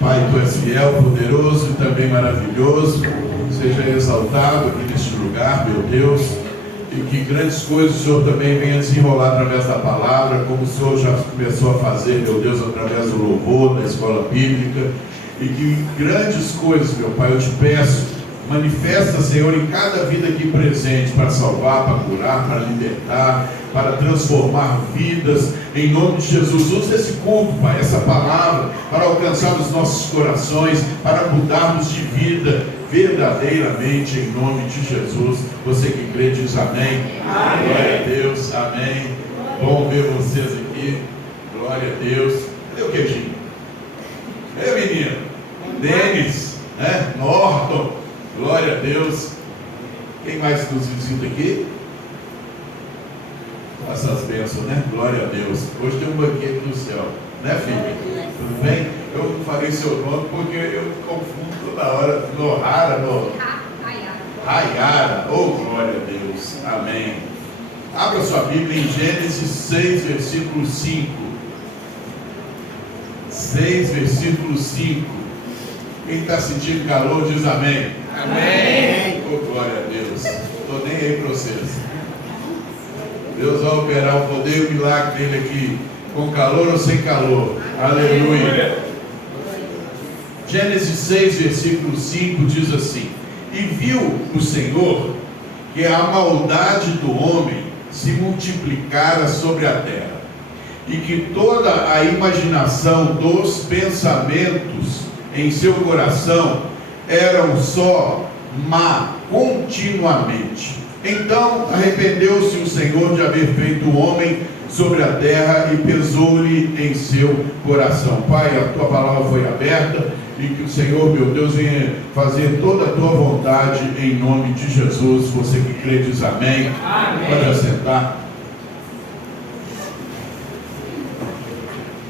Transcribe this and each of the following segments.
Pai, Tu és fiel, poderoso e também maravilhoso. Seja exaltado aqui neste lugar, meu Deus, e que grandes coisas o Senhor também venha desenrolar através da palavra, como o Senhor já começou a fazer, meu Deus, através do louvor, da escola bíblica, e que grandes coisas, meu Pai, eu te peço, manifesta, Senhor, em cada vida aqui presente, para salvar, para curar, para libertar, para transformar vidas, em nome de Jesus. Usa esse culto, Pai, essa palavra, para alcançar os nossos corações, para mudarmos de vida verdadeiramente, em nome de Jesus. Você que crê diz amém. Amém. Glória a Deus, amém. Bom ver vocês aqui, glória a Deus. Cadê o queijinho? Ei, menino, Denis, né? Norton, glória a Deus. Quem mais nos visita aqui? Essas bênçãos, né? Glória a Deus. Hoje tem um banquete no céu, né, filha? Tudo bem? Eu não falei seu nome porque eu confundo toda hora. Lohara, Rayara. Oh, glória a Deus. Amém. Abra sua Bíblia em Gênesis 6, versículo 5. 6, versículo 5. Quem está sentindo calor diz amém. Amém. Oh, glória a Deus. Estou nem aí para vocês. Deus vai operar o poder e o milagre dele aqui, com calor ou sem calor. Aleluia. Gênesis 6, versículo 5 diz assim: E viu o Senhor que a maldade do homem se multiplicara sobre a terra, e que toda a imaginação dos pensamentos em seu coração eram só má continuamente. Então arrependeu-se o Senhor de haver feito o homem sobre a terra e pesou-lhe em seu coração. Pai, a tua palavra foi aberta e que o Senhor, meu Deus, venha fazer toda a tua vontade em nome de Jesus. Você que crê diz amém. Amém. Pode assentar.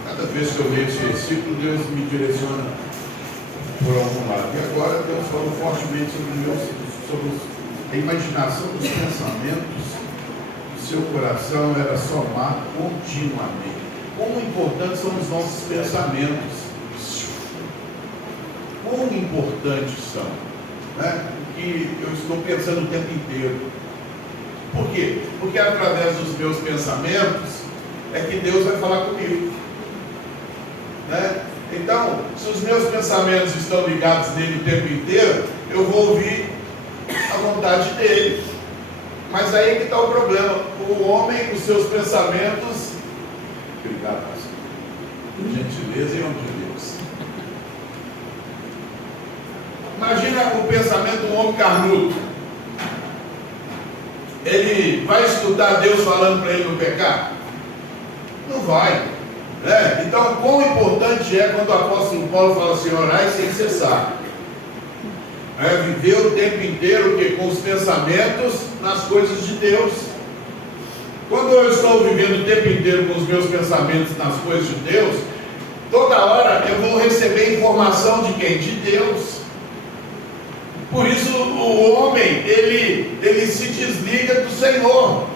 Cada vez que eu leio esse versículo, Deus me direciona por algum lado. E agora Deus falou fortemente sobre a imaginação dos pensamentos do seu coração era só má continuamente. Quão importantes são os nossos pensamentos? Quão importantes são? Né? Porque eu estou pensando o tempo inteiro. Por quê? Porque através dos meus pensamentos é que Deus vai falar comigo. Né? Então, se os meus pensamentos estão ligados nele o tempo inteiro, eu vou ouvir a vontade dele. Mas aí que está o problema. O homem, os seus pensamentos, obrigado, pastor, gentileza em nome de Deus. Imagina o pensamento do homem carnudo. Ele vai estudar Deus falando para ele não pecar? Não vai, né? Então, quão importante é quando o apóstolo Paulo fala assim: orai sem cessar. Viver o tempo inteiro com os pensamentos nas coisas de Deus. Quando eu estou vivendo o tempo inteiro com os meus pensamentos nas coisas de Deus, toda hora eu vou receber informação de quem? De Deus. Por isso o homem, ele se desliga do Senhor.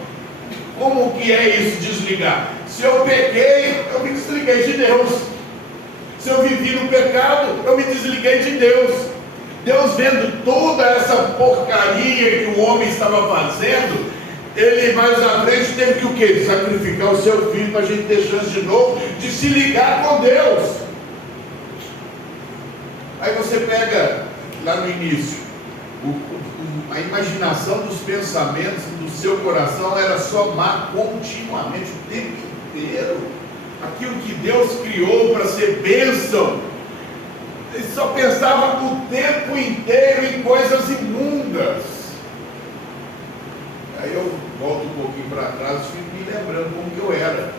Como que é isso, desligar? Se eu pequei, eu me desliguei de Deus. Se eu vivi no pecado, eu me desliguei de Deus. Deus, vendo toda essa porcaria que o homem estava fazendo, ele mais à frente teve que o quê? Sacrificar o seu filho para a gente ter chance de novo de se ligar com Deus. Aí você pega lá no início, a imaginação dos pensamentos do seu coração era só má continuamente, o tempo inteiro. Aquilo que Deus criou para ser bênção, ele só pensava o tempo inteiro em coisas imundas. Aí eu volto um pouquinho para trás e fico me lembrando como que eu era.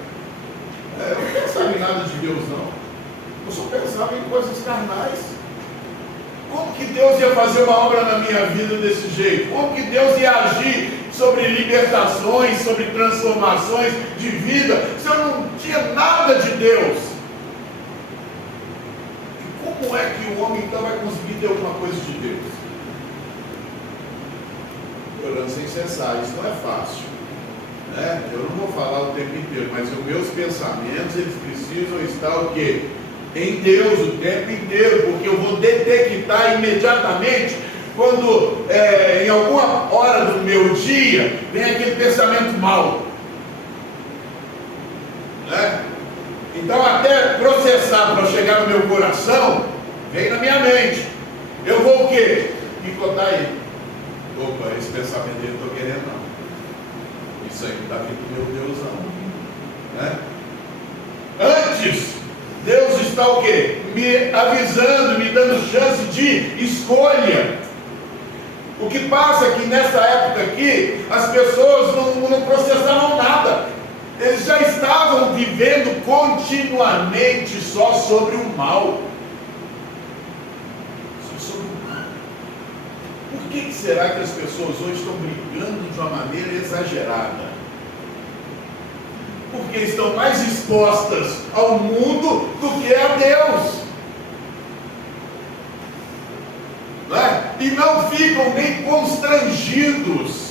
Eu não pensava em nada de Deus, não. Eu só pensava em coisas carnais. Como que Deus ia fazer uma obra na minha vida desse jeito? Como que Deus ia agir sobre libertações, sobre transformações de vida, se eu não tinha nada de Deus? Como é que o homem então vai conseguir ter alguma coisa de Deus? Orando sem cessar, isso não é fácil, né? Eu não vou falar o tempo inteiro, mas os meus pensamentos, eles precisam estar o quê? em Deus o tempo inteiro, porque eu vou detectar imediatamente quando em alguma hora do meu dia vem aquele pensamento mau, né? Então até processar para chegar no meu coração, vem na minha mente. Eu vou o quê? Picotar ele. Opa, esse pensamento dele eu estou querendo não. Isso aí não está vindo do meu Deus não, né? Antes, Deus está o quê? Me avisando, me dando chance de escolha. O que passa é que nessa época aqui, as pessoas não processavam nada. Eles já estavam vivendo continuamente só sobre o mal. Só sobre o mal. Por que será que as pessoas hoje estão brigando de uma maneira exagerada? Porque estão mais expostas ao mundo do que a Deus. Não é? E não ficam nem constrangidos.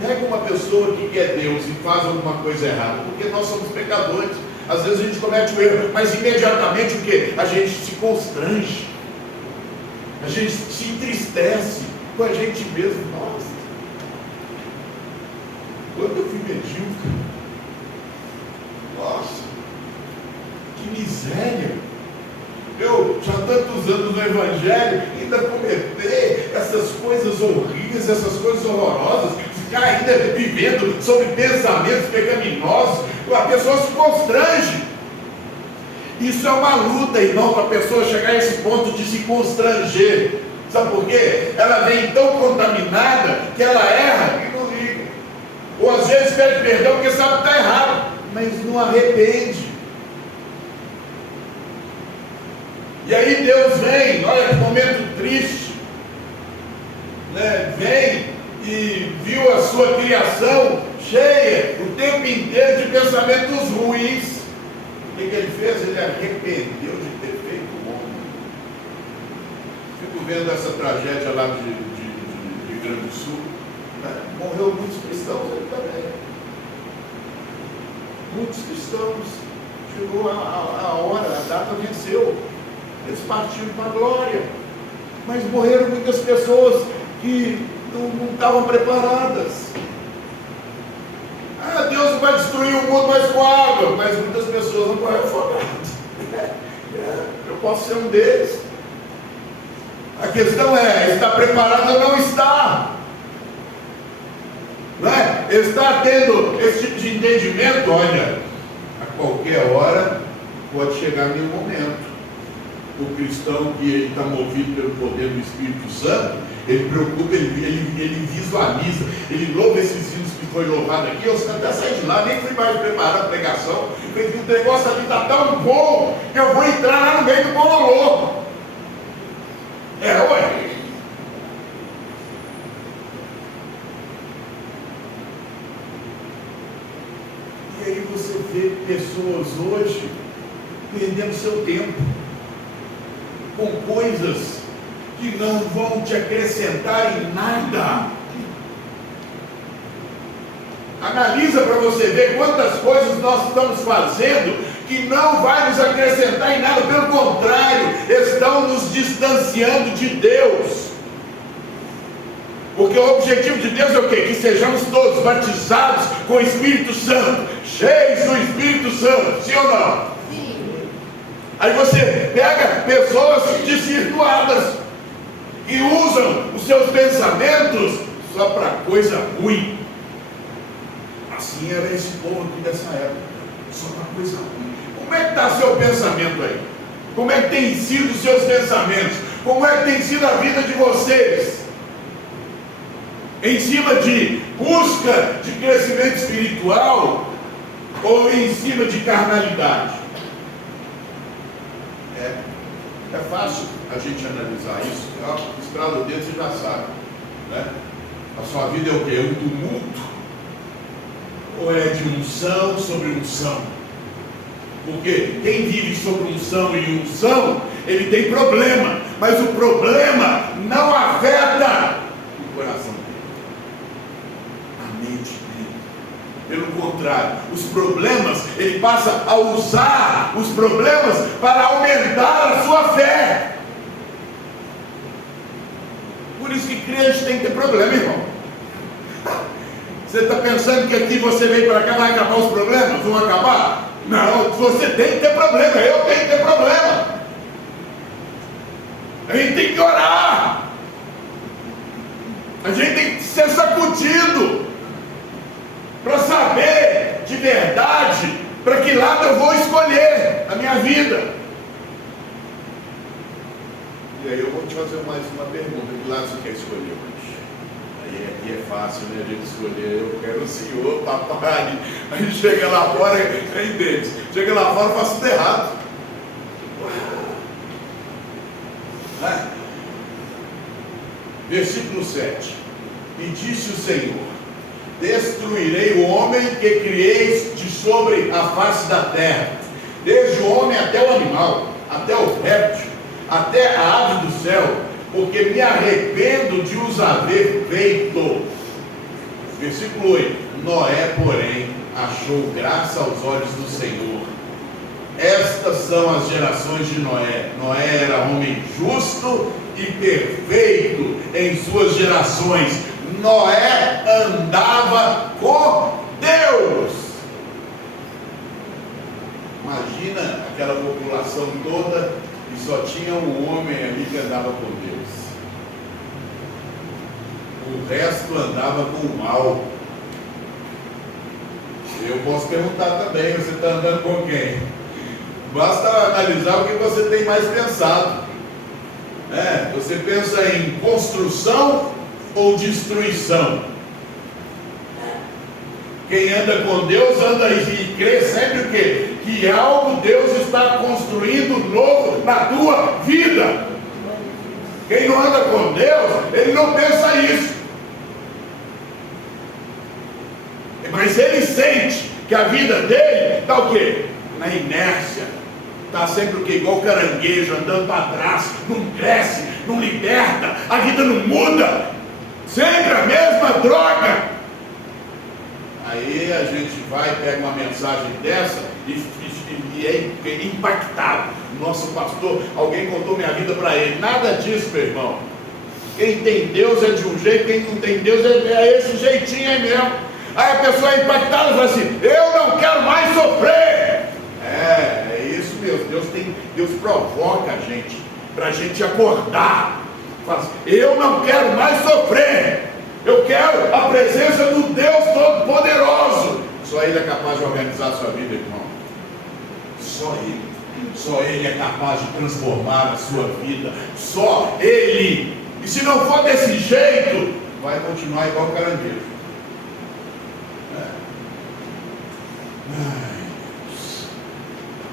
Pega uma pessoa que quer Deus e faz alguma coisa errada, porque nós somos pecadores. Às vezes a gente comete um erro, mas imediatamente o quê? A gente se constrange, a gente se entristece com a gente mesmo. Nossa, quando eu fui medíocre, nossa, que miséria. Eu já tantos anos no Evangelho, ainda cometer essas coisas horríveis, essas coisas horrorosas, ficar ainda vivendo sobre pensamentos pecaminosos, a pessoa se constrange. Isso é uma luta, irmão, para a pessoa chegar a esse ponto de se constranger. Sabe por quê? Ela vem tão contaminada que ela erra e não liga. Ou às vezes pede perdão porque sabe que está errado, mas não arrepende. E aí Deus vem, olha que momento triste, né? Vem e viu a sua criação cheia o tempo inteiro de pensamentos ruins. O que ele fez? Ele arrependeu de ter feito o homem. Fico vendo essa tragédia lá de Rio Grande do Sul, né? Morreu muitos cristãos ali também. Muitos cristãos. Chegou a hora, a data venceu. Eles partiram para a glória, mas morreram muitas pessoas que não estavam preparadas. Deus vai destruir o mundo mais com água, mas muitas pessoas não morreram afogadas. Eu posso ser um deles. A questão é, está preparado ou não está? Não é? Está tendo esse tipo de entendimento? Olha, a qualquer hora pode chegar nenhum momento. O cristão que ele está movido pelo poder do Espírito Santo, ele preocupa, ele visualiza, ele louva esses hinos que foi louvado aqui. Eu até saí de lá, nem fui mais preparar a pregação. Eu falei, o negócio ali está tão bom que eu vou entrar lá no meio do bololô. Ué. E aí você vê pessoas hoje perdendo seu tempo com coisas que não vão te acrescentar em nada. Analisa para você ver quantas coisas nós estamos fazendo que não vai nos acrescentar em nada, pelo contrário, estão nos distanciando de Deus. Porque o objetivo de Deus é o quê? Que sejamos todos batizados com o Espírito Santo, cheios do Espírito Santo, sim ou não? Aí você pega pessoas desvirtuadas e usam os seus pensamentos só para coisa ruim. Assim era esse povo aqui dessa época, só para coisa ruim. Como é que está seu pensamento aí? Como é que tem sido os seus pensamentos? Como é que tem sido a vida de vocês? Em cima de busca de crescimento espiritual ou em cima de carnalidade? É fácil a gente analisar isso. Estrala o dedo, você já sabe, né? A sua vida é o quê? É um tumulto? Ou é de unção sobre unção? Porque quem vive sobre unção e unção, ele tem problema, mas o problema não afeta o coração dele, a mente dele. Pelo contrário, os problemas, ele passa a usar os problemas para aumentar tem que ter problema, irmão. Você está pensando que aqui você veio para cá, vai acabar os problemas? Vão acabar? Não, você tem que ter problema, eu tenho que ter problema. A gente tem que orar. A gente tem que ser sacudido para saber de verdade para que lado eu vou escolher a minha vida. E aí eu vou te fazer mais uma pergunta: que lado você quer escolher hoje? Aí é fácil, né, a gente escolher. Eu quero o Senhor, papai. Aí chega lá fora, é em deles. Chega lá fora, faz tudo errado. Versículo 7. E disse o Senhor: destruirei o homem que criei de sobre a face da terra, desde o homem até o animal, até o réptil, até a ave do céu, porque me arrependo de os haver feito. Versículo 8. Noé, porém, achou graça aos olhos do Senhor. Estas são as gerações de Noé. Noé era homem justo e perfeito em suas gerações. Noé andava com Deus. Imagina aquela população toda e só tinha um homem ali que andava com Deus. O resto andava com o mal. Eu posso perguntar também: você está andando com quem? Basta analisar o que você tem mais pensado. Você pensa em construção ou destruição? Quem anda com Deus anda e crê sempre o quê? Que algo Deus está construindo novo na tua vida. Quem não anda com Deus, ele não pensa isso. Mas ele sente que a vida dele está o quê? Na inércia. Está sempre o quê? Igual caranguejo, andando para trás, não cresce, não liberta, a vida não muda, sempre a mesma droga. Aí a gente vai, pega uma mensagem dessa e é impactado. Nosso pastor, alguém contou minha vida para ele. Nada disso, meu irmão. Quem tem Deus é de um jeito, quem não tem Deus é esse jeitinho aí mesmo. Aí a pessoa é impactada e fala assim: eu não quero mais sofrer. É isso mesmo. Deus provoca a gente, para a gente acordar. Fala assim: eu não quero mais sofrer. Eu quero a presença do Deus Todo-Poderoso. Só Ele é capaz de organizar a sua vida, irmão. Só Ele. Só Ele é capaz de transformar a sua vida. Só Ele. E se não for desse jeito, vai continuar igual o caranguejo.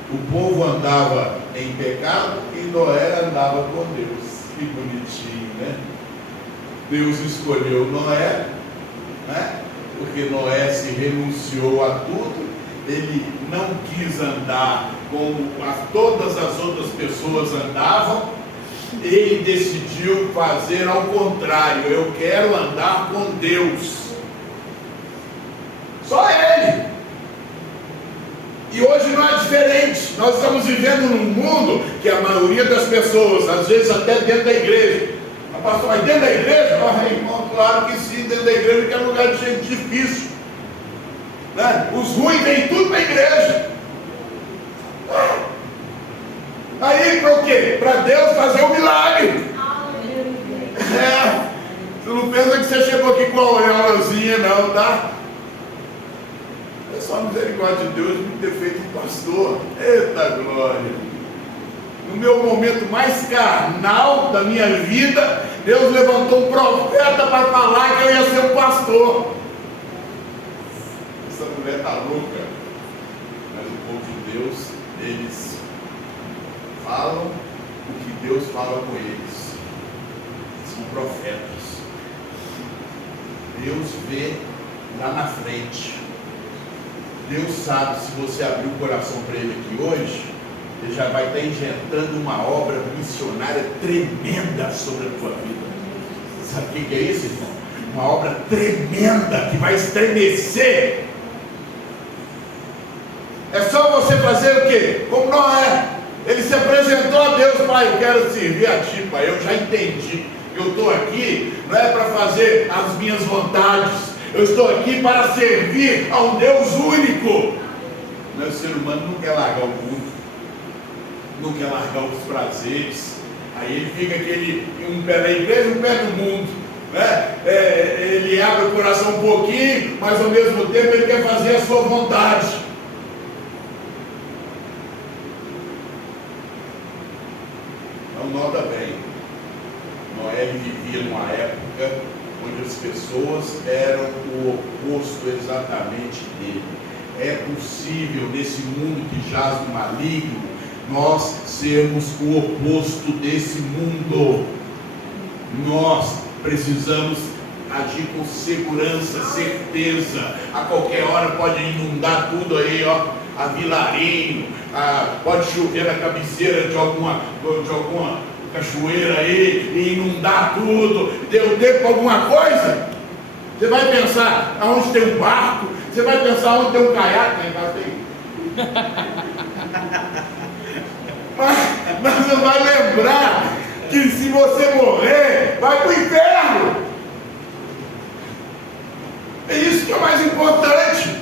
O povo andava em pecado e Noé andava com Deus. Que bonitinho, né? Deus escolheu Noé, né? Porque Noé se renunciou a tudo. Ele não quis andar como todas as outras pessoas andavam. Ele decidiu fazer ao contrário. Eu quero andar com Deus. Só Ele. E hoje não é diferente. Nós estamos vivendo num mundo que a maioria das pessoas, às vezes até dentro da igreja, pastor, mas dentro da igreja? Ah, irmão, claro que sim, dentro da igreja, que é um lugar de gente difícil, né? Os ruins vêm tudo para a igreja. Aí para o quê? Para Deus fazer um milagre. Você não pensa que você chegou aqui com a auréolazinha não, tá? É só a misericórdia de Deus me ter feito um pastor. Eita glória! No meu momento mais carnal da minha vida, Deus levantou um profeta para falar que eu ia ser um pastor. Essa mulher está louca. Mas o povo de Deus, eles falam o que Deus fala com eles. São profetas. Deus vê lá na frente. Deus sabe, se você abrir o coração para Ele aqui hoje, Ele já vai estar injetando uma obra missionária tremenda sobre a tua vida. Sabe o que é isso, irmão? Uma obra tremenda que vai estremecer. É só você fazer o quê? Como Noé. Ele se apresentou a Deus: pai, eu quero servir a ti, pai. Eu já entendi. Eu estou aqui não é para fazer as minhas vontades. Eu estou aqui para servir a um Deus único. O ser humano não quer largar o mundo, não quer largar os prazeres. Aí ele fica um pé na igreja e um pé no mundo, né? Ele abre o coração um pouquinho, mas ao mesmo tempo ele quer fazer a sua vontade. Então nota bem, Noé vivia numa época onde as pessoas eram o oposto exatamente dele. É possível nesse mundo que jaz no maligno nós sermos o oposto desse mundo. Nós precisamos agir com segurança, certeza. A qualquer hora pode inundar tudo aí, ó, a Vilarinho, pode chover na cabeceira de alguma cachoeira aí e inundar tudo. Deu tempo para alguma coisa? Você vai pensar aonde tem um barco, você vai pensar onde tem um caiaque, mas não vai lembrar que se você morrer, vai para o inferno. É isso que é o mais importante.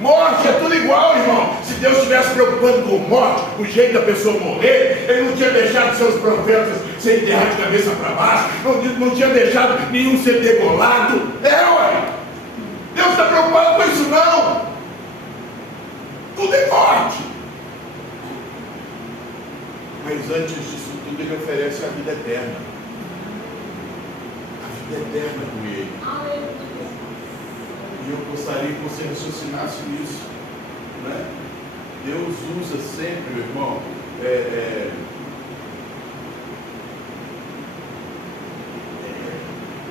Morte é tudo igual, irmão. Se Deus estivesse preocupando com morte, o jeito da pessoa morrer, Ele não tinha deixado seus profetas ser enterrados de cabeça para baixo, não tinha deixado nenhum ser degolado. Ué. Deus está preocupado com isso não. Tudo é morte. Mas antes disso tudo, Ele oferece a vida eterna. A vida eterna com Ele. E eu gostaria que você raciocinasse nisso, né? Deus usa sempre, meu irmão,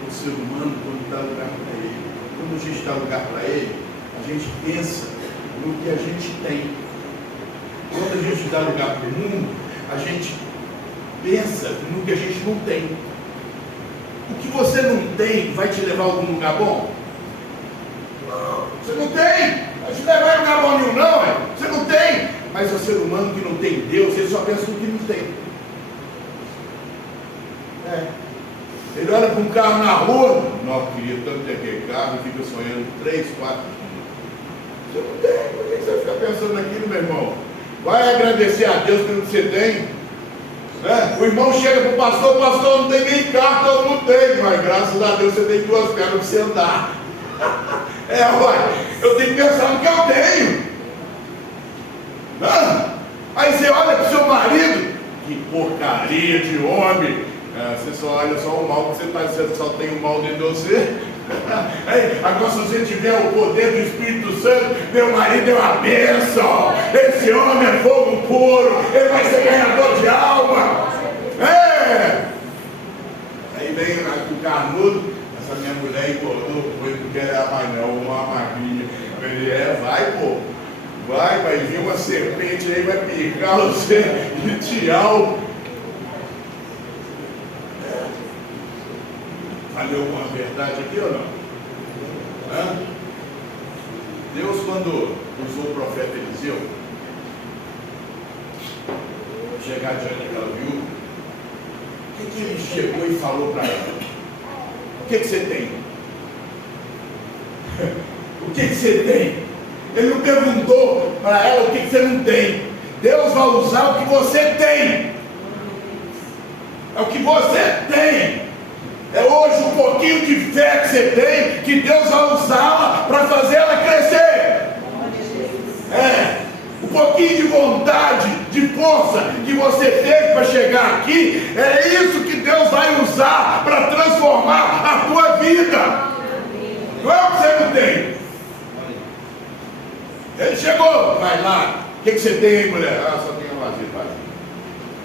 o ser humano quando dá lugar para Ele. Quando a gente dá lugar para Ele, a gente pensa no que a gente tem. Quando a gente dá lugar para o mundo, a gente pensa no que a gente não tem. O que você não tem vai te levar a algum lugar bom? Você não tem, a gente não vai lugar bom nenhum não, você não tem. Mas o ser humano que não tem Deus, ele só pensa no que não tem. Ele olha para um carro na rua, não, queria tanto ter aquele carro, e fica sonhando 3, 4 dias. Você não tem, por que você fica pensando naquilo, meu irmão? Vai agradecer a Deus pelo que você tem. O irmão chega para o pastor não tem nem carro, todo mundo tem, mas graças a Deus você tem 2 pernas para você andar. Eu tenho que pensar no que eu tenho. Aí você olha para o seu marido, que porcaria de homem. Você só olha só o mal que você está dizendo, você só tem o mal dentro de você. Agora se você tiver o poder do Espírito Santo, meu marido é uma bênção. Esse homem é fogo puro, ele vai ser ganhador de alma. Aí vem o carnudo. Essa minha mulher engordou, foi porque ela é mais não, uma magrinha. Ele vai vir uma serpente aí, vai picar você e tchau. Valeu alguma verdade aqui ou não? Deus, quando usou o profeta Eliseu, chegar diante daquela viúva, o que ele chegou e falou para ela? O que você tem? O que você tem? Ele não perguntou para ela o que você não tem. Deus vai usar o que você tem. É o que você tem. É hoje um pouquinho de fé que você tem, que Deus vai usá-la para fazer ela crescer. Um pouquinho de vontade, de força que você teve para chegar aqui, é isso que Deus vai usar para transformar a tua vida. Não é o que você não tem. Ele chegou, vai lá, o que você tem aí, mulher? Só tem uma vasilha, vai.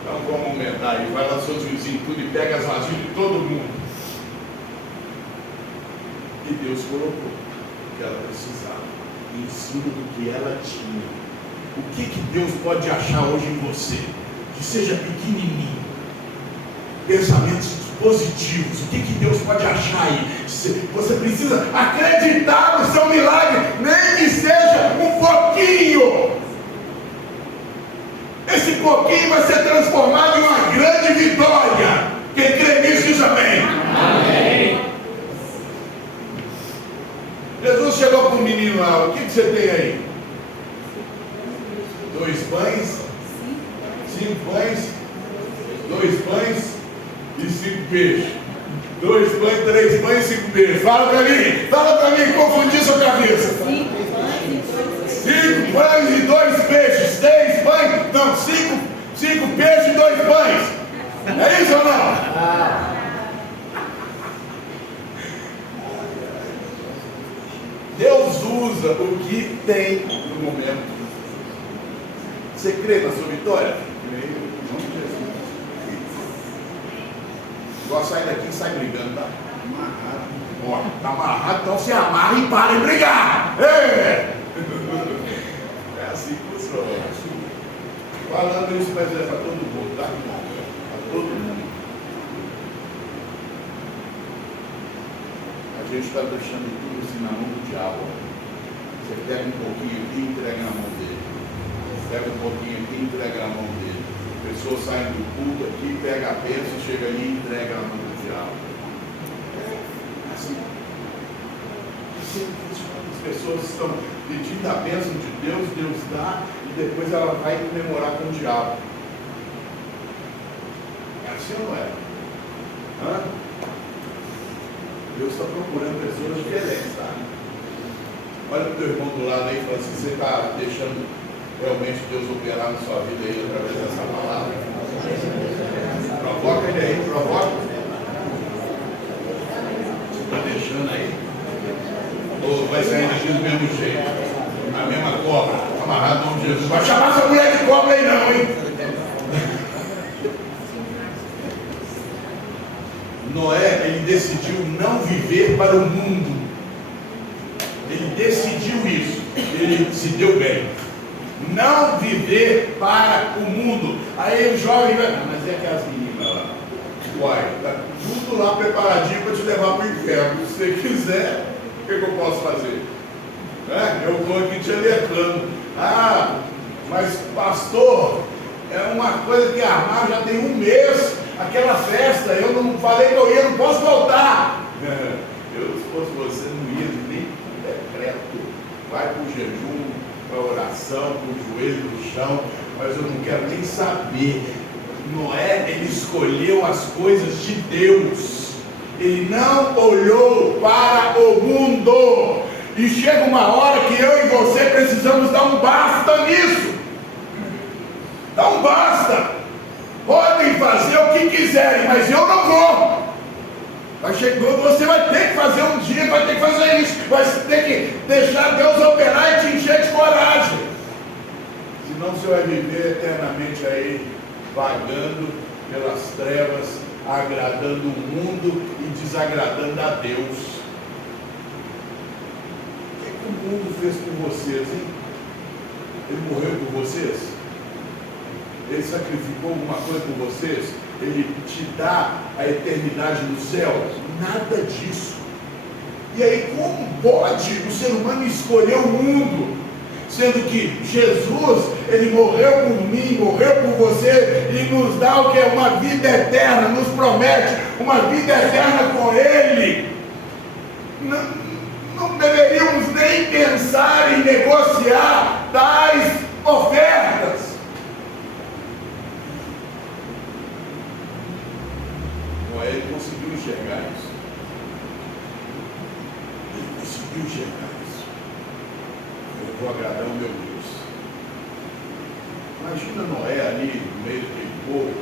Então vamos aumentar aí, vai lá nos seus vizinhos tudo e pega as vasilhas de todo mundo. E Deus colocou o que ela precisava em cima do que ela tinha. O que Deus pode achar hoje em você que seja pequenininho? Pensamentos positivos. O que Deus pode achar aí? Você precisa acreditar no seu milagre, nem que seja um pouquinho. Esse pouquinho vai ser transformado em uma grande vitória. Quem crê nisso você tem aí? 2 pães, 5 pães, 2 pães e 5 peixes. 2 pães, 3 pães e 5 peixes. Fala para mim, confundir sua cabeça. 5 pães e 2 peixes. 3 pães, não, 5 peixes e 2 pães. É isso ou não? Deus usa o que tem no momento. Você crê na sua vitória? Creio, em nome de Jesus. Igual sai daqui e sai brigando, tá? Amarrado. Ó, tá amarrado, então se amarra e para de brigar. É assim que funciona. Falando isso, mas é para todo mundo, tá? Para todo mundo. A gente está deixando tudo assim na mão do diabo. Você pega um pouquinho aqui e entrega na mão dele. Pega um pouquinho aqui e entrega na mão dele. Pessoas saem do culto aqui, pega a bênção, chega ali e entrega na mão do diabo. É assim. As pessoas estão pedindo a bênção de Deus, Deus dá, e depois ela vai comemorar com o diabo. É assim ou não é? Hã? Deus está procurando pessoas diferentes, tá? Olha para o teu irmão do lado aí e fala assim: você está deixando realmente Deus operar na sua vida aí através dessa palavra? Provoca ele aí, provoca. Você está deixando aí? Ou vai sair daqui do mesmo jeito? A mesma cobra, amarrado no nome de Jesus. Vai chamar essa mulher de cobra aí não, hein? Noé, ele decidiu não viver para o mundo. Ele decidiu isso. Ele se deu bem. Não viver para o mundo. Aí o jovem vai, mas é aquelas meninas lá. Uai, tá tudo lá preparadinho para te levar para o inferno. Se você quiser, o que eu posso fazer? Eu estou aqui te alertando. Ah, mas pastor, é uma coisa que armar já tem 1 mês. Aquela festa, eu não falei que eu ia, não posso voltar. Eu, se fosse você, não ia nem com decreto. Vai para o jejum, para a oração, para o joelho no chão, mas eu não quero nem saber. Noé, ele escolheu as coisas de Deus. Ele não olhou para o mundo. E chega uma hora que eu e você precisamos dar um basta nisso. Dá um basta. Podem fazer o que quiserem, mas eu não vou. Você vai ter que fazer um dia, vai ter que fazer isso, vai ter que deixar Deus operar e te encher de coragem. Senão você vai viver eternamente aí, vagando pelas trevas, agradando o mundo e desagradando a Deus. O que o mundo fez por vocês, hein? Ele morreu por vocês? Ele sacrificou alguma coisa por vocês? Ele te dá a eternidade no céu? Nada disso. E aí, como pode o ser humano escolher o mundo? Sendo que Jesus, ele morreu por mim, morreu por você e nos dá o que é uma vida eterna, nos promete uma vida eterna com ele. Não deveríamos nem pensar em negociar tais ofertas. Ele conseguiu enxergar isso. Ele conseguiu enxergar isso. Eu vou agradar o meu Deus. Imagina Noé ali no meio daquele povo,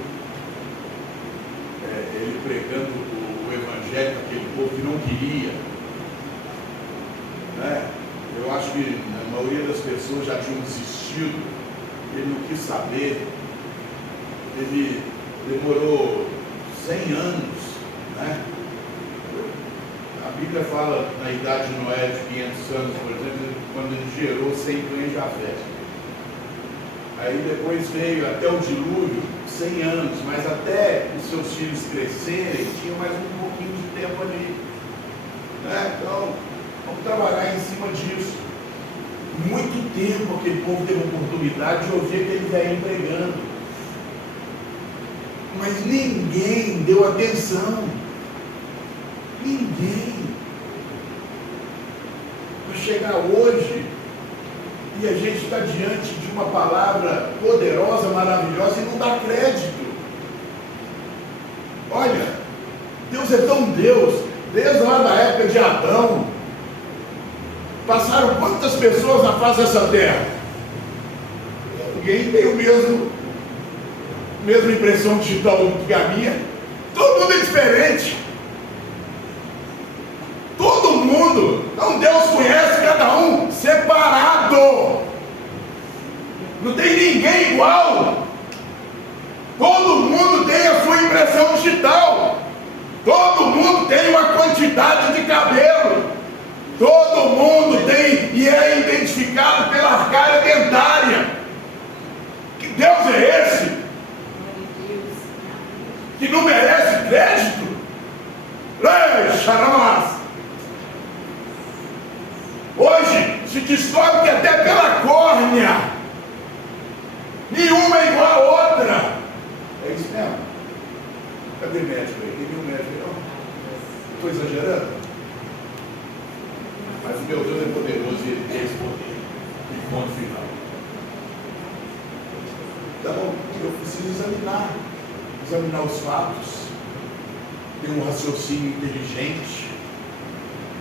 ele pregando o evangelho para aquele povo que não queria. Eu acho que a maioria das pessoas já tinham desistido. Ele não quis saber. Ele demorou 100 anos, né? A Bíblia fala na idade de Noé de 500 anos, por exemplo, quando ele gerou 100 cães de Jafé. Aí depois veio até o dilúvio, 100 anos, mas até os seus filhos crescerem, tinha mais um pouquinho de tempo ali. Né? Então, vamos trabalhar em cima disso. Muito tempo aquele povo teve a oportunidade de ouvir aquele velho pregando. Mas ninguém deu atenção. Ninguém. Para chegar hoje, E a gente está diante de uma palavra poderosa, maravilhosa, e não dá crédito. Olha, Deus é tão Deus, desde lá da época de Adão, passaram quantas pessoas na face dessa terra? Ninguém tem mesma impressão digital que a minha. Todo mundo é diferente. Todo mundo. Então Deus conhece cada um separado. Não tem ninguém igual. Todo mundo tem a sua impressão digital. Todo mundo tem uma quantidade de cabelo. Todo mundo tem e é identificado pela arcária dentária. Que Deus é esse? Que não merece crédito? Ei, xaramás! Hoje se descobre que até pela córnea nenhuma é igual a outra. É isso mesmo? Cadê o médico aí? Tem nenhum médico aí, não? Estou exagerando? Mas o meu Deus é poderoso e ele tem esse poder. E ponto final. Então eu preciso examinar os fatos, ter um raciocínio inteligente,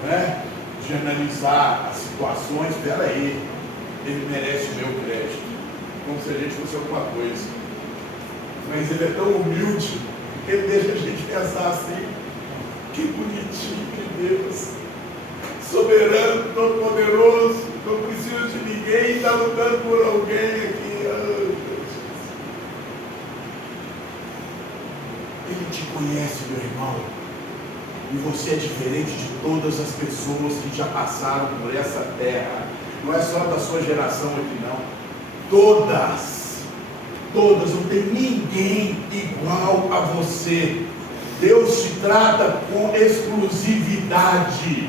né? De analisar as situações. Espera aí, ele merece o meu crédito, como se a gente fosse alguma coisa. Mas ele é tão humilde que ele deixa a gente pensar assim: que bonitinho de Deus, soberano, todo poderoso, não precisa de ninguém e está lutando por alguém aqui. Ele te conhece, meu irmão, e você é diferente de todas as pessoas que já passaram por essa terra. Não é só da sua geração aqui, não. Todas, não tem ninguém igual a você. Deus te trata com exclusividade.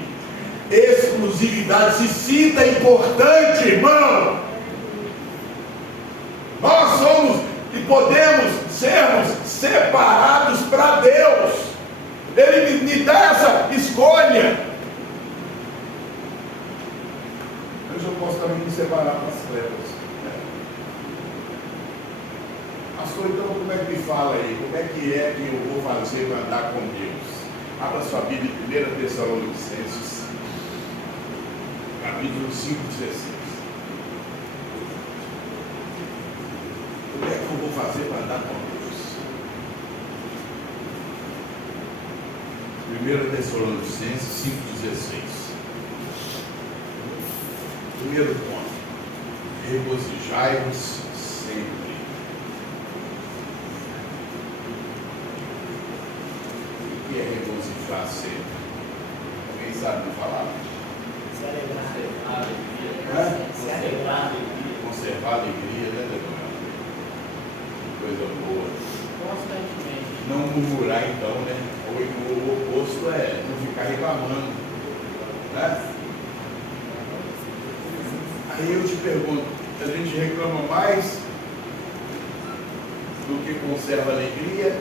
Se sinta importante, irmão. Nós somos e podemos sermos separados para Deus. Ele me dá essa escolha. Mas eu posso também me separar para as trevas. Pastor, então como é que me fala aí? Como é que eu vou fazer para andar com Deus? Abra sua Bíblia em 1 Tessalonicenses, capítulo 5:16. Como é que eu vou fazer para andar com Deus? 1 Tessalonicenses 5:16. Primeiro ponto: regozijai-vos sempre. O que é regozijar sempre? Alguém sabe me falar? Conservar a alegria, né, Leonardo? Coisa boa. Constantemente. Não murmurar, então, né? O oposto é não ficar reclamando, né? Aí eu te pergunto: a gente reclama mais do que conserva a alegria,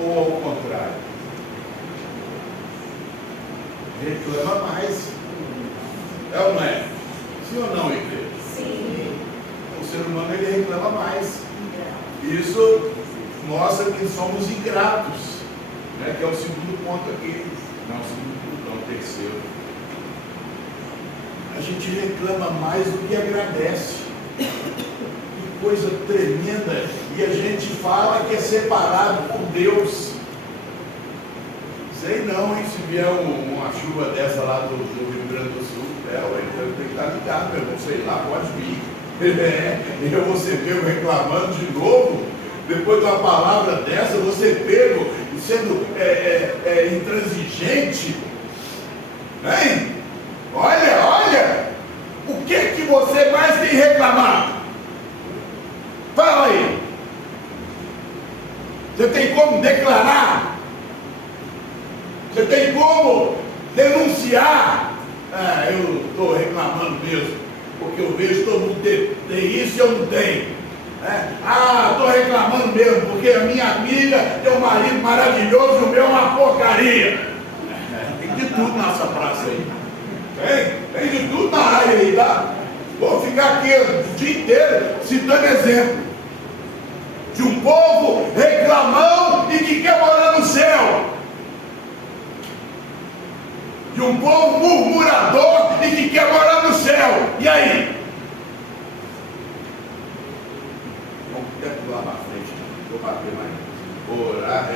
ou ao contrário? Reclama mais. É ou não é? Sim ou não, igreja? Sim. O ser humano, ele reclama mais. Isso mostra que somos ingratos, né? Que é o segundo ponto aqui. Não, o segundo ponto, não, o terceiro. A gente reclama mais do que agradece. Que coisa tremenda. E a gente fala que é separado por Deus. Sei não, hein? Se vier uma chuva dessa lá do Rio Grande do Sul, eu tenho que estar ligado, meu irmão. Sei lá, pode vir. Eu vou ser pego reclamando de novo. Depois de uma palavra dessa, você pego sendo intransigente. Hein? Olha, o que você mais tem reclamado? Fala aí. Você tem como declarar? Você tem como denunciar? Eu estou reclamando mesmo, porque eu vejo todo mundo tem isso e eu não tenho. Estou reclamando mesmo, porque a minha amiga tem um marido maravilhoso e o meu é uma porcaria. Tem de tudo nessa praça aí. Tem de tudo na área aí, tá? Vou ficar aqui o dia inteiro citando exemplo de um povo reclamão e que quer morar no céu, de um povo murmurador e que quer morar no céu. E aí? Vamos até pular para frente, vou bater mais. Orar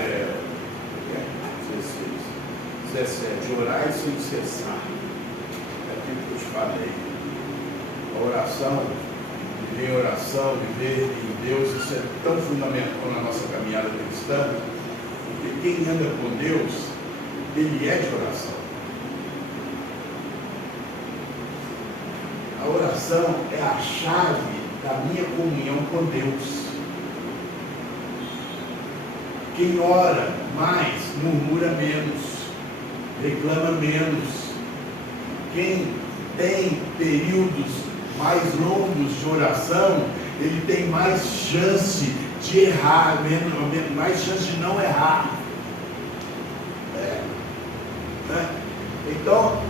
17, orar sem cessar. É aquilo que eu te falei. A oração, viver em oração, viver em Deus, isso é tão fundamental na nossa caminhada cristã, porque quem anda com Deus, ele é de oração. A oração é a chave da minha comunhão com Deus. Quem ora mais, murmura menos, reclama menos. Quem tem períodos mais longos de oração, ele tem mais chance de errar, mais chance de não errar. Então,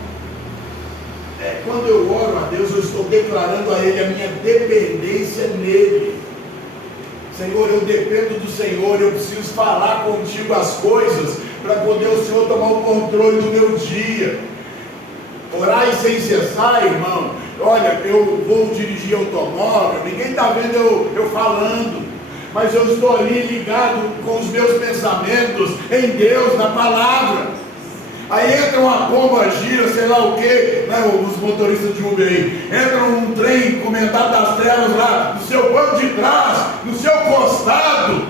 quando eu oro a Deus, eu estou declarando a Ele a minha dependência nele. Senhor, eu dependo do Senhor, eu preciso falar contigo as coisas, para poder o Senhor tomar o controle do meu dia. Orar sem cessar, irmão. Olha, eu vou dirigir automóvel, ninguém está vendo eu falando, mas eu estou ali ligado com os meus pensamentos em Deus, na palavra. Aí entra uma bomba, gira, sei lá o que, né, os motoristas de Uber aí, entra um trem comentado das trevas lá, no seu banco de trás, no seu costado.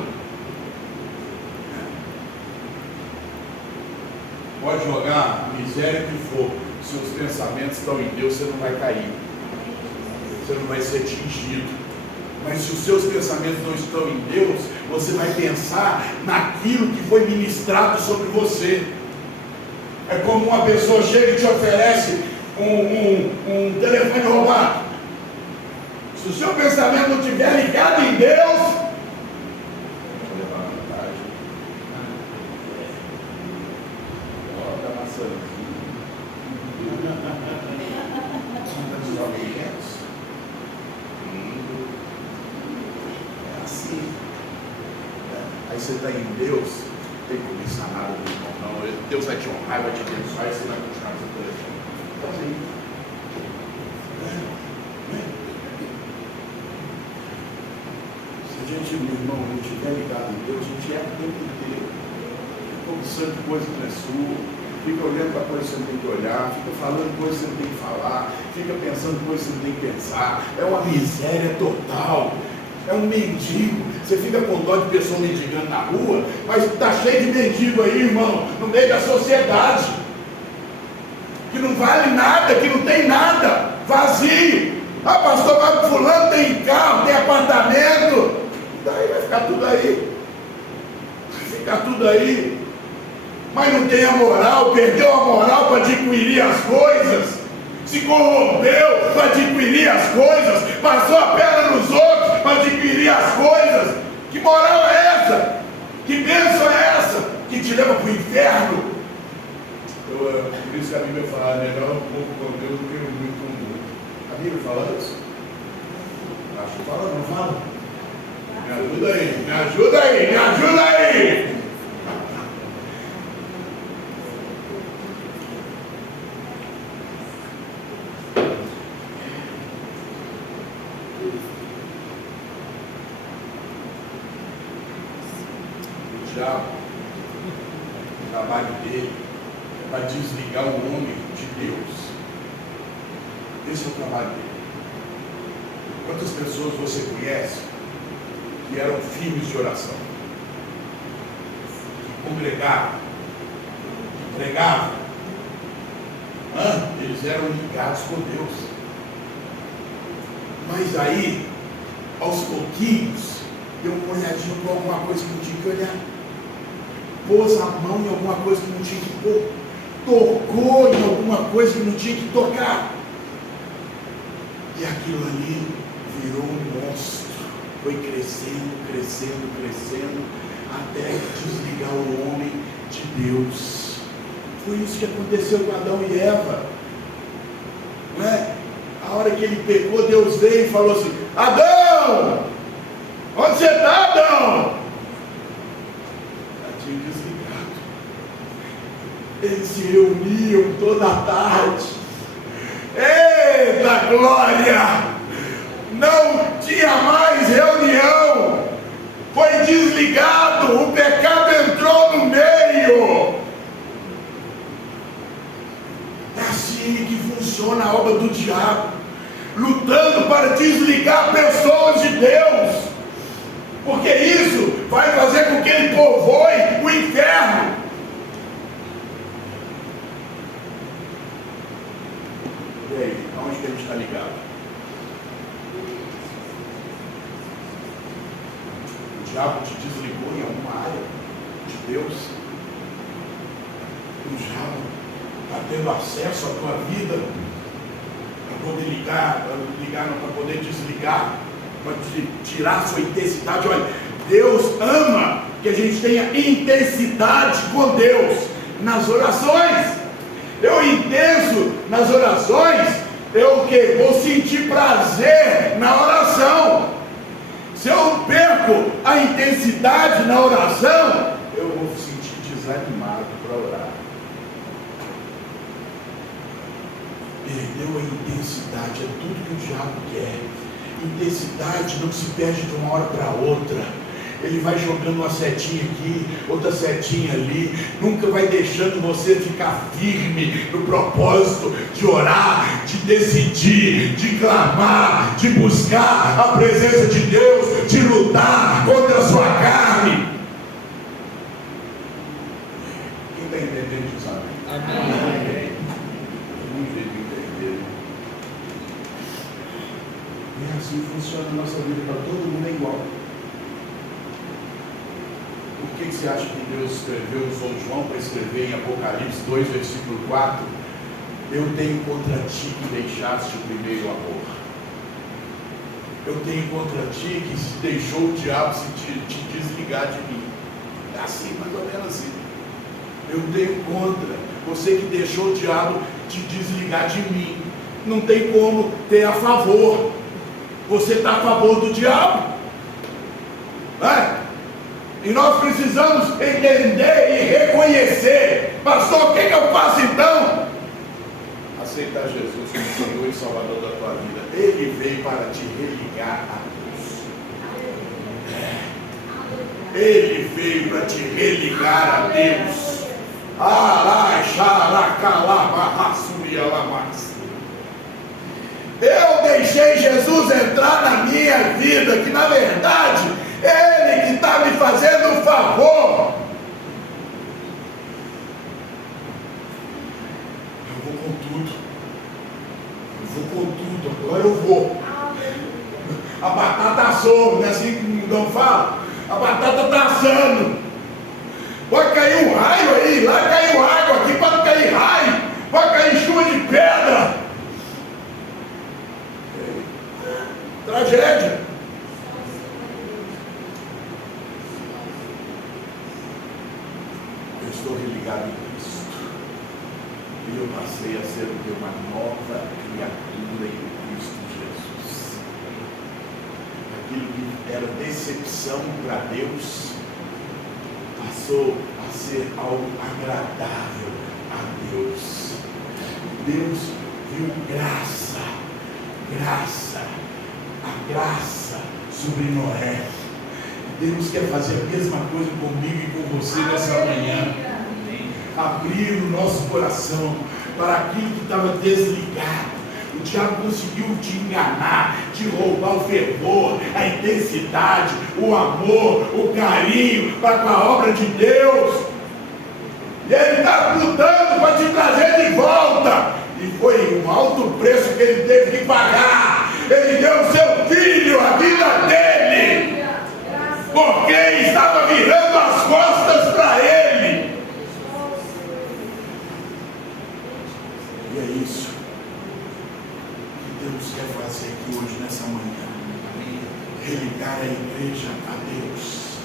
Pode jogar a miséria que for, se os pensamentos estão em Deus, você não vai cair, você não vai ser atingido. Mas se os seus pensamentos não estão em Deus, você vai pensar naquilo que foi ministrado sobre você. É como uma pessoa chega e te oferece um telefone roubado. Se o seu pensamento não estiver ligado em Deus, vou levar a vantagem. Bota a maçãzinha. É assim. Aí você está em Deus, não tem como ensinar nada do irmão, não. Deus vai te honrar, vai te abençoar e você vai continuar no seu telefone. Então, assim. Se a gente, meu irmão, não estiver ligado em Deus, a gente é o tempo inteiro. Fica observando coisa que não é sua, fica olhando para coisa que você não tem que olhar, fica falando coisa que você não tem que falar, fica pensando coisa que você não tem que pensar. É uma miséria total. É um mendigo. Você fica com dó de pessoa mendigando na rua, mas está cheio de mendigo aí, irmão, no meio da sociedade, que não vale nada, que não tem nada, vazio. Ah, pastor, mas fulano tem carro, tem apartamento, daí vai ficar tudo aí, vai ficar tudo aí, mas não tem a moral, perdeu a moral para adquirir as coisas, se corrompeu para adquirir as coisas, passou a perna nos outros para adquirir as coisas. Que moral é essa? Que bênção é essa? Que te leva para o inferno? Por isso que a Bíblia fala, melhor um pouco com Deus do que muito com o mundo. A Bíblia fala isso? Acho que fala, não fala? Me ajuda aí, me ajuda aí, me ajuda aí! O trabalho dele é para desligar o homem de Deus. Esse é o trabalho dele. Quantas pessoas você conhece que eram filhos de oração, que congregavam, que pregavam? Eles eram ligados com Deus. Mas aí, aos pouquinhos, deu uma olhadinha para alguma coisa que não tinha que olhar, pôs a mão em alguma coisa que não tinha que pôr, tocou em alguma coisa que não tinha que tocar, e aquilo ali virou um monstro, foi crescendo, crescendo, crescendo, até desligar o homem de Deus. Foi isso que aconteceu com Adão e Eva, não é? A hora hora que ele pecou, Deus veio e falou assim: Adão, onde você está, Adão? Já tinha desligado. Eles se reuniam toda a tarde. Eita glória! Não tinha mais reunião. Foi desligado. O pecado entrou no meio. É assim que funciona a obra do diabo, lutando para desligar pessoas de Deus, porque isso vai fazer com que ele povoe o inferno. E aí, aonde que a gente está ligado? O diabo te desligou em alguma área de Deus? O diabo está tendo acesso à tua vida para poder ligar não, para poder desligar, para tirar a sua intensidade. Olha, Deus ama que a gente tenha intensidade com Deus nas orações. Eu intenso nas orações, eu vou sentir prazer na oração. Se eu perco a intensidade na oração, eu vou me sentir desanimado para orar. Perdeu a intensidade, é tudo que o diabo quer. Intensidade não se perde de uma hora para outra. Ele vai jogando uma setinha aqui, outra setinha ali, nunca vai deixando você ficar firme no propósito de orar, de decidir, de clamar, de buscar a presença de Deus, de lutar contra a sua carne. Quem está entendendo isso? Amém. Muito bem entender. E assim funciona a nossa vida, para todo mundo é igual. Por que você acha que Deus escreveu, usou João para escrever em Apocalipse 2, versículo 4? Eu tenho contra ti que deixaste o primeiro amor. Eu tenho contra ti que deixou o diabo te desligar de mim. É assim, mais ou menos assim. Eu tenho contra você que deixou o diabo te desligar de mim. Não tem como ter a favor. Você está a favor do diabo. E nós precisamos entender e reconhecer. Pastor, o que eu faço então? Aceitar Jesus como Senhor e Salvador da tua vida. Ele veio para te religar a Deus. Ele veio para te religar a Deus. Eu deixei Jesus entrar na minha vida, que na verdade Ele que está me fazendo um favor. Eu vou com tudo, agora eu vou. A batata assou, não é assim que o mundão fala? A batata está assando. Pode cair um raio aí, lá caiu água, aqui pode cair raio, pode cair chuva de pedra. Tragédia. Eu estou religado em Cristo. E eu passei a ser uma nova criatura em Cristo Jesus. Aquilo que era decepção para Deus passou a ser algo agradável a Deus. Deus viu a graça sobre Noé. Deus quer fazer a mesma coisa comigo e com você nessa manhã. Abrir o nosso coração para aquilo que estava desligado. O diabo conseguiu te enganar, te roubar o fervor, a intensidade, o amor, o carinho para com a obra de Deus. E Ele está lutando para te trazer de volta. E foi um alto preço que Ele teve que pagar. Ele deu o seu filho, a vida dele, porque estava virando as costas para Ele. E é isso que Deus quer fazer aqui hoje, nessa manhã. Religar a igreja a Deus,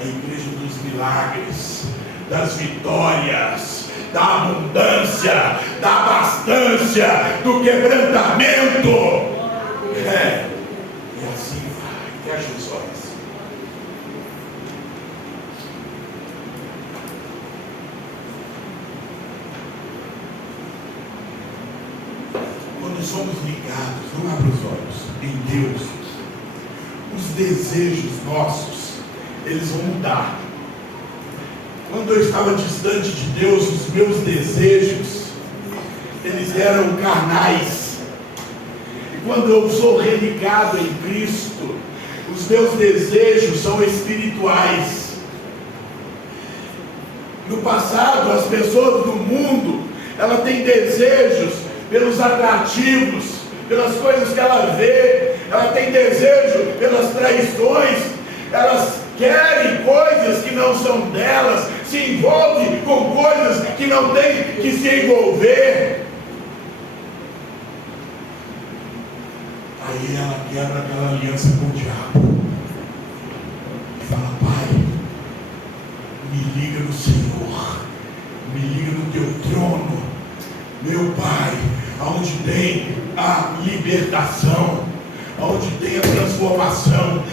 a igreja dos milagres, das vitórias, da abundância, da abastância, do quebrantamento. E assim vai. Fecha os olhos. Quando somos ligados, não abra os olhos, em Deus, os desejos nossos, eles vão mudar. Quando eu estava distante de Deus, os meus desejos, eles eram carnais. E quando eu sou religado em Cristo, os meus desejos são espirituais. No passado, as pessoas do mundo, ela tem desejos pelos atrativos, pelas coisas que ela vê, ela tem desejo pelas traições, elas querem coisas que não são delas, se envolvem com coisas que não tem que se envolver. Aí ela quebra aquela aliança com o diabo e fala: Pai, me liga no Senhor, me liga no teu trono, meu Pai, aonde tem a libertação, aonde tem a transformação.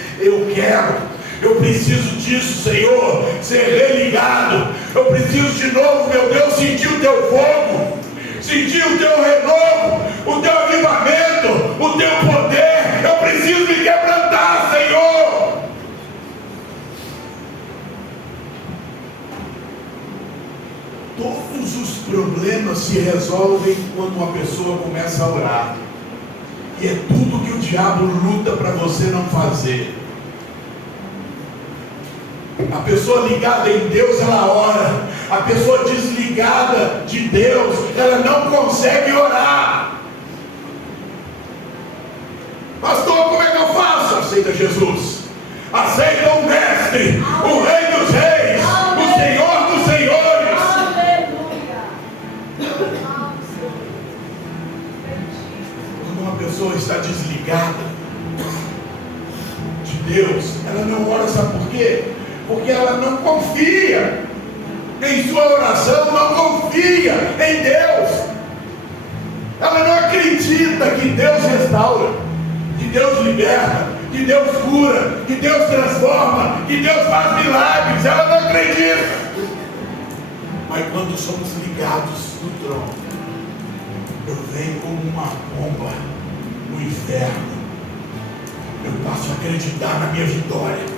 Eu preciso disso, Senhor, ser religado. Eu preciso de novo, meu Deus, sentir o teu fogo, sentir o teu renovo, o teu avivamento, o teu poder. Eu preciso me quebrantar, Senhor. Todos os problemas se resolvem quando uma pessoa começa a orar. E é tudo que o diabo luta para você não fazer. A pessoa ligada em Deus, ela ora. A pessoa desligada de Deus, ela não consegue orar. Pastor, como é que eu faço? Aceita Jesus. Aceita o Mestre, o Rei dos Reis, o Senhor dos Senhores. Quando uma pessoa está desligada de Deus, ela não ora, sabe por quê? Porque ela não confia em sua oração, não confia em Deus. Ela não acredita que Deus restaura, que Deus liberta, que Deus cura, que Deus transforma, que Deus faz milagres. Ela não acredita. Mas quando somos ligados no trono, eu venho como uma bomba no inferno. Eu passo a acreditar na minha vitória.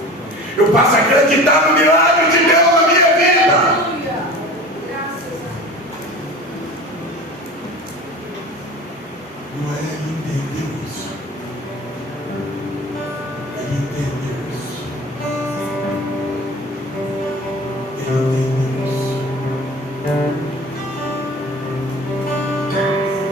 Eu passo a acreditar no milagre de Deus na minha vida. Noé entendeu isso. Ele entendeu.